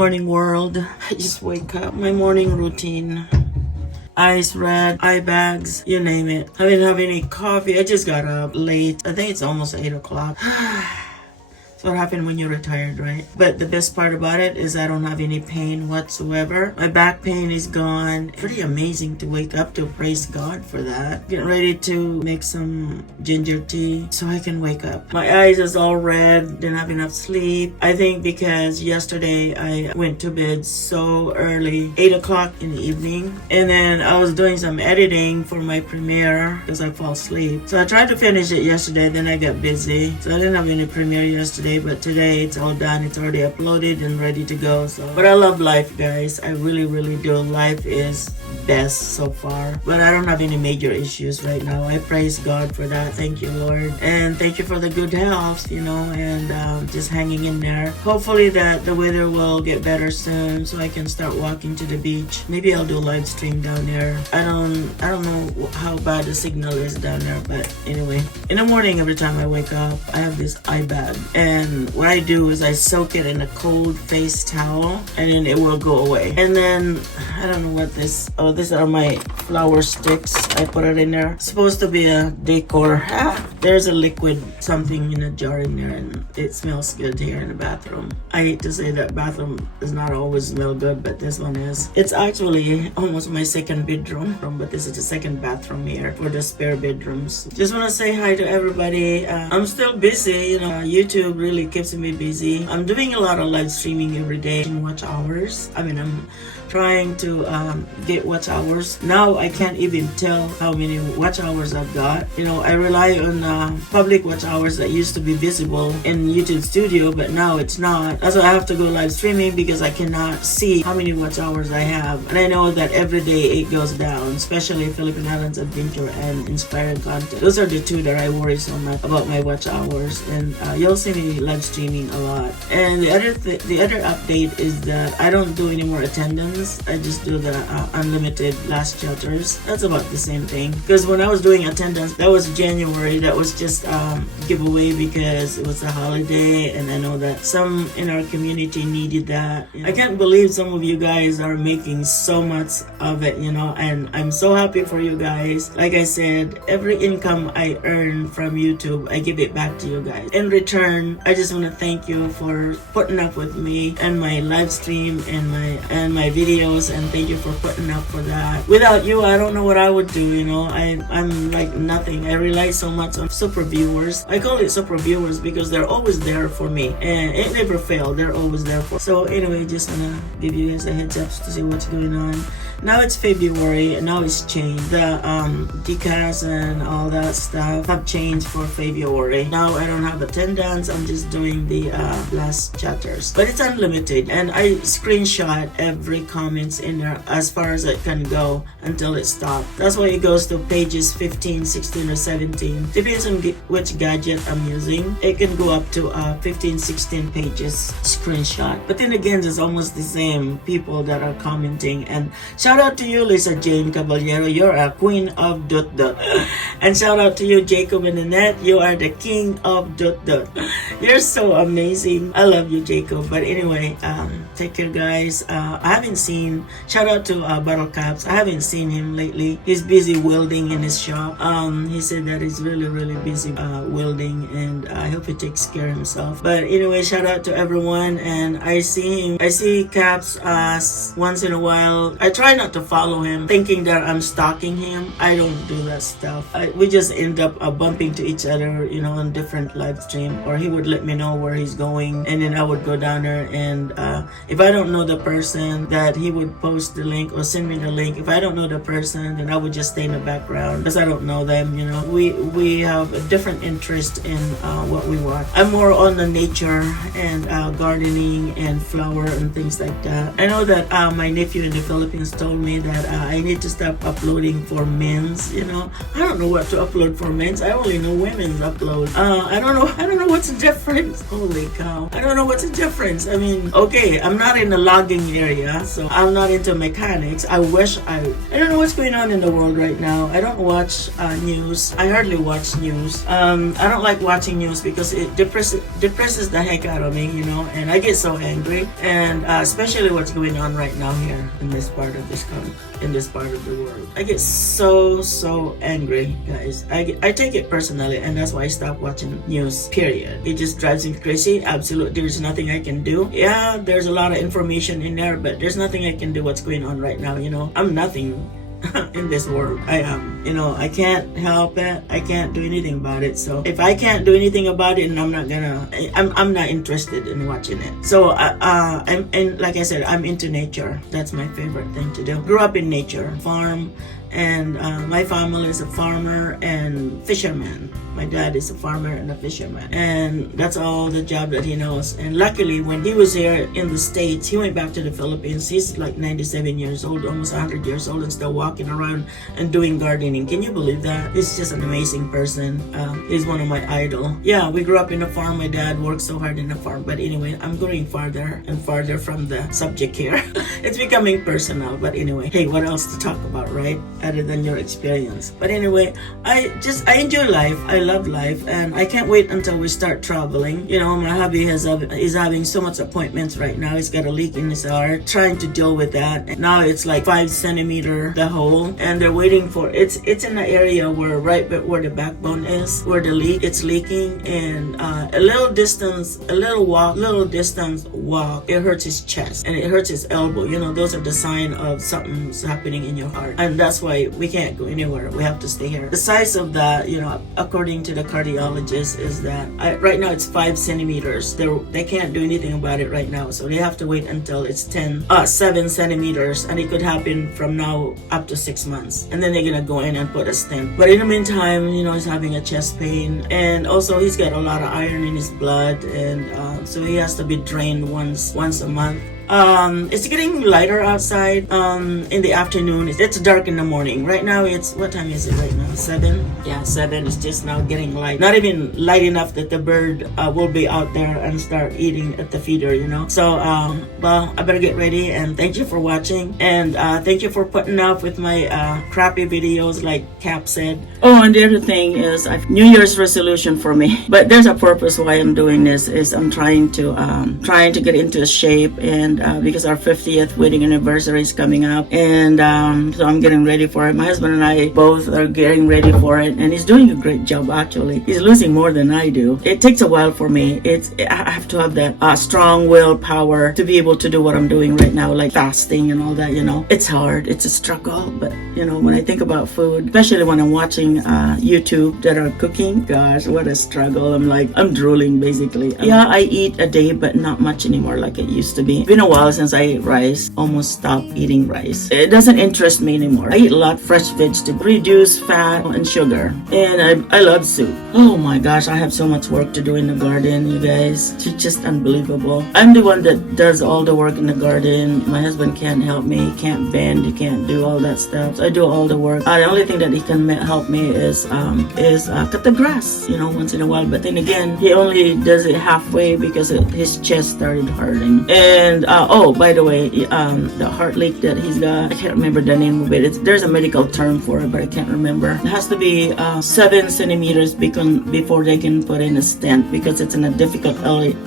morning, world. I just wake up. My morning routine. Eyes red, eye bags, you name it. I didn't have any coffee. I just got up late. I think it's almost 8 o'clock. That's what happened when you're retired, right? But the best part about it is I don't have any pain whatsoever. My back pain is gone. Pretty amazing to wake up to. Praise God for that. Getting ready to make some ginger tea so I can wake up. My eyes is all red. Didn't have enough sleep. I think because yesterday I went to bed so early, 8 o'clock in the evening. And then I was doing some editing for my premiere because I fall asleep. So I tried to finish it yesterday, then I got busy. So I didn't have any premiere yesterday. But today it's all done. It's already uploaded and ready to go. But I love life, guys. I really do. Life is best so far, but I don't have any major issues right now. I praise God for that. Thank you, Lord, and thank you for the good health, and just hanging in there. Hopefully that the weather will get better soon so I can start walking to the beach. Maybe I'll do a live stream down there. I don't know how bad the signal is down there, but anyway, in the morning every time I wake up I have this eye bag, and what I do is I soak it in a cold face towel and then it will go away. And then I don't know what these are my flower sticks. I put it in there. It's supposed to be a decor. There's a liquid something in a jar in there, and it smells good here in the bathroom. I hate to say that bathroom does not always smell good, but this one is. It's actually almost my second bedroom, but this is the second bathroom here for the spare bedrooms. Just want to say hi to everybody. I'm still busy. YouTube really keeps me busy. I'm doing a lot of live streaming every day in watch hours. I'm trying to get watch hours. Now I can't even tell how many watch hours I've got. I rely on public watch hours that used to be visible in YouTube studio, but now it's not. That's why I have to go live streaming, because I cannot see how many watch hours I have. And I know that every day it goes down, especially Philippine Islands Adventure and Inspiring Content. Those are the two that I worry so much about my watch hours, and you'll see me live streaming a lot. And the other update is that I don't do any more attendance. I just do the unlimited last chatters. That's about the same thing, because when I was doing attendance, that was January. That was just giveaway because it was a holiday, and I know that some in our community needed that. I can't believe some of you guys are making so much of it, and I'm so happy for you guys. Like I said, every income I earn from YouTube, I give it back to you guys. In return, I just want to thank you for putting up with me and my live stream and my videos, and thank you for putting up for that. Without you, I don't know what I would do. I'm like nothing. I rely so much on super viewers. I call it super viewers because they're always there for me, and it never fails. They're always there for. So anyway, just wanna give you guys a heads up to see what's going on. Now it's February, and now it's changed. The decals and all that stuff have changed for February. Now I don't have attendance. I'm just doing the last chatters, but it's unlimited, and I screenshot every comments in there as far as it can go until it stops. That's why it goes to pages 15, 16, or 17. Depends on which gadget I'm using. It can go up to 15, 16 pages screenshot. But then again, there's almost the same people that are commenting. And shout out to you, Lisa Jane Caballero. You're a queen of ... And shout out to you, Jacob and Nanette. You are the king of ... You're so amazing. I love you, Jacob. But anyway, take care, guys. I haven't seen, shout out to Bottle Caps. I haven't seen him lately. He's busy welding in his shop. He said that he's really busy welding, and I hope he takes care of himself. But anyway, shout out to everyone. And I see Caps once in a while. I try not to follow him thinking that I'm stalking him. I don't do that stuff. We just end up bumping to each other, on different live stream, or he would let me know where he's going, and then I would go down there, and if I don't know the person, that he would post the link or send me the link. If I don't know the person, then I would just stay in the background because I don't know them. We have a different interest in what we watch. I'm more on the nature and gardening and flower and things like that. I know that my nephew in the Philippines told me that I need to stop uploading for men's. I don't know what to upload for men's. I only know women's upload. I don't know what's the difference. Holy cow. I don't know what's the difference. I mean, okay, I'm not in the logging area, so I'm not into mechanics. I don't know what's going on in the world right now. I don't watch news. I hardly watch news. I don't like watching news because it depresses the heck out of me, you know, and I get so angry. And especially what's going on right now here in this part of the world. I get so angry, guys. I take it personally, and that's why I stopped watching news, period. It just drives me crazy. Absolutely, there's nothing I can do. Yeah, there's a lot of information in there, but there's nothing I can do what's going on right now, you know. I'm nothing in this world. I am, you know, I can't help it. I can't do anything about it. So if I can't do anything about it, and I'm not interested in watching it. So and like I said, I'm into nature. That's my favorite thing to do. Grew up in nature, farm, and my family is a farmer and fisherman. My dad is a farmer and a fisherman, and that's all the job that he knows. And luckily, when he was here in the States, he went back to the Philippines. He's like 97 years old, almost 100 years old, and still walking around and doing gardening. Can you believe that? He's just an amazing person. He's one of my idol. Yeah, we grew up in a farm. My dad worked so hard in the farm. But anyway, I'm going farther and farther from the subject here. It's becoming personal. But anyway, hey, what else to talk about, right? Other than your experience. But anyway, I enjoy life. I love life, and I can't wait until we start traveling. You know, my hubby is having so much appointments right now. He's got a leak in his heart, trying to deal with that. And now it's like 5 centimeter the hole, and they're waiting for it's in the area where where the backbone is, where it's leaking, and a little distance walk, it hurts his chest and it hurts his elbow. You know, those are the sign of something's happening in your heart, and that's why we can't go anywhere. We have to stay here. The size of that, you know, according to the cardiologist, is that right now it's 5 centimeters. They can't do anything about it right now, so they have to wait until it's 7 centimeters, and it could happen from now up to 6 months, and then they're gonna go in and put a stent. But in the meantime, you know, he's having a chest pain, and also he's got a lot of iron in his blood, and so he has to be drained once a month. It's getting lighter outside in the afternoon. It's dark in the morning. Right now what time is it right now? 7? Yeah, 7. It's just now getting light. Not even light enough that the bird will be out there and start eating at the feeder, you know. So, well, I better get ready, and thank you for watching, and thank you for putting up with my crappy videos like Cap said. Oh, and the other thing is New Year's resolution for me, but there's a purpose why I'm doing this. Is I'm trying to get into shape, and because our 50th wedding anniversary is coming up, and so I'm getting ready for it. My husband and I both are getting ready for it, and he's doing a great job. Actually, he's losing more than I do. It takes a while for me. I have to have that strong willpower to be able to do what I'm doing right now, like fasting and all that. You know, it's hard. It's a struggle, but you know, when I think about food, especially when I'm watching YouTube that are cooking, gosh, what a struggle. I'm drooling basically. Yeah, I eat a day, but not much anymore like it used to be. It's been a while since I ate rice. Almost stopped eating rice. It doesn't interest me anymore. I eat a lot of fresh vegetables, reduce fat and sugar, and I love soup. Oh my gosh, I have so much work to do in the garden, you guys. It's just unbelievable. I'm the one that does all the work in the garden. My husband can't help me. He can't bend. He can't do all that stuff. So I do all the work. The only thing that he can help me is cut the grass, you know, once in a while. But then again, he only does it halfway because his chest started hurting. And oh, by the way, the heart leak that he's got, I can't remember the name of it. There's a medical term for it, but I can't remember. It has to be 7 centimeters before they can put in a stent, because it's in a difficult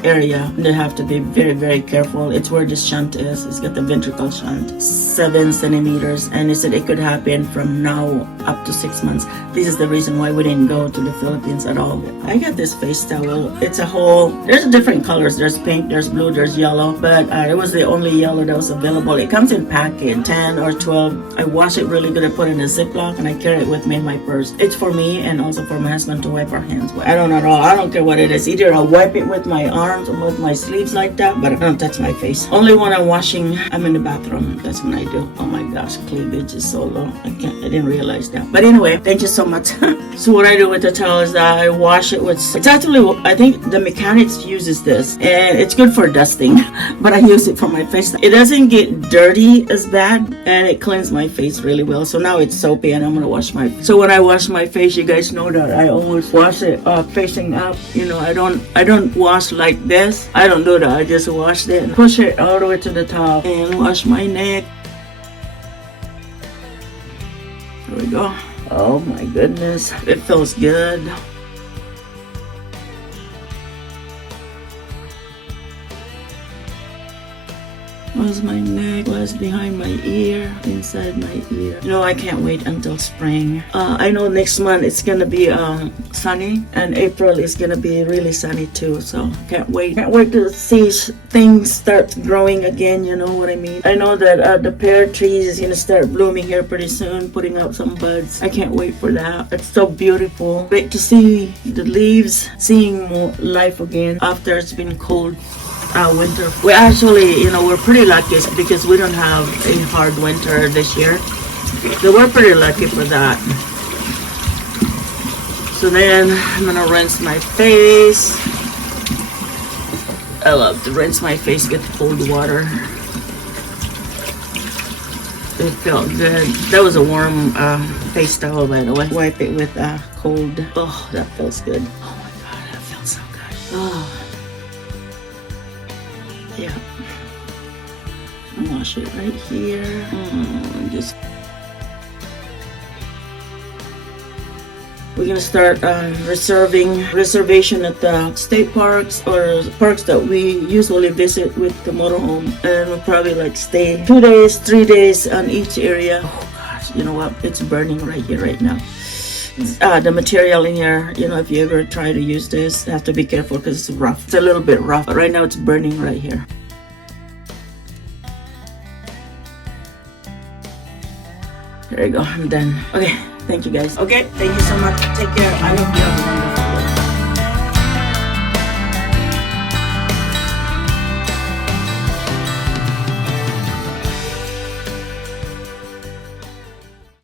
area, and they have to be very, very careful. It's where the shunt is. It's got the ventricle shunt. 7 centimeters, and he said it could happen from now up to 6 months. This is the reason why we didn't go to the Philippines at all. I got this face towel. It's a whole, there's different colors. There's pink, there's blue, there's yellow, but it was the only yellow that was available. It comes in packet 10 or 12. I wash it really good. I put it in a Ziploc, and I carry it with me in my purse. It's for me and also for my husband to wipe our hands with. I don't know at all. I don't care what it is. Either I'll wipe it with my arms or with my sleeves like that, but I don't touch my face. Only when I'm washing, I'm in the bathroom. That's when I do. Oh my gosh, cleavage is so low. I didn't realize that. But anyway, thank you so much So what I do with the towel is that I wash it with, it's actually, I think the mechanics uses this and it's good for dusting, but I use it for my face. It doesn't get dirty as bad and it cleans my face really well. So now it's soapy and I'm gonna wash my, so when I wash my face, you guys know that I always wash it facing up. You know, I don't wash like this. I don't do that. I just wash it and push it all the way to the top and wash my neck. There we go. Oh my goodness, it feels good. Was my neck, was behind my ear, inside my ear. You know, I can't wait until spring. I know next month it's gonna be sunny, and April is gonna be really sunny too. So can't wait. Can't wait to see things start growing again. You know what I mean? I know that the pear trees is gonna start blooming here pretty soon, putting out some buds. I can't wait for that. It's so beautiful. Great to see the leaves, seeing more life again after it's been cold. Winter. We actually, you know, we're pretty lucky because we don't have a hard winter this year. So we're pretty lucky for that. So then I'm gonna rinse my face. I love to rinse my face with cold water. It felt good. That was a warm face towel, by the way. Wipe it with cold. Oh, that feels good. Oh my god, that feels so good. Oh. Yeah, wash it right here. Just we're gonna start reservation at the state parks or parks that we usually visit with the motorhome, and we'll probably like stay 2 days, 3 days on each area. Oh gosh, you know what? It's burning right here, right now. The material in here, you know, if you ever try to use this, you have to be careful because it's rough. It's a little bit rough, but right now it's burning right here. There you go, I'm done. Okay, thank you guys. Okay, thank you so much. Take care. I hope you have a wonderful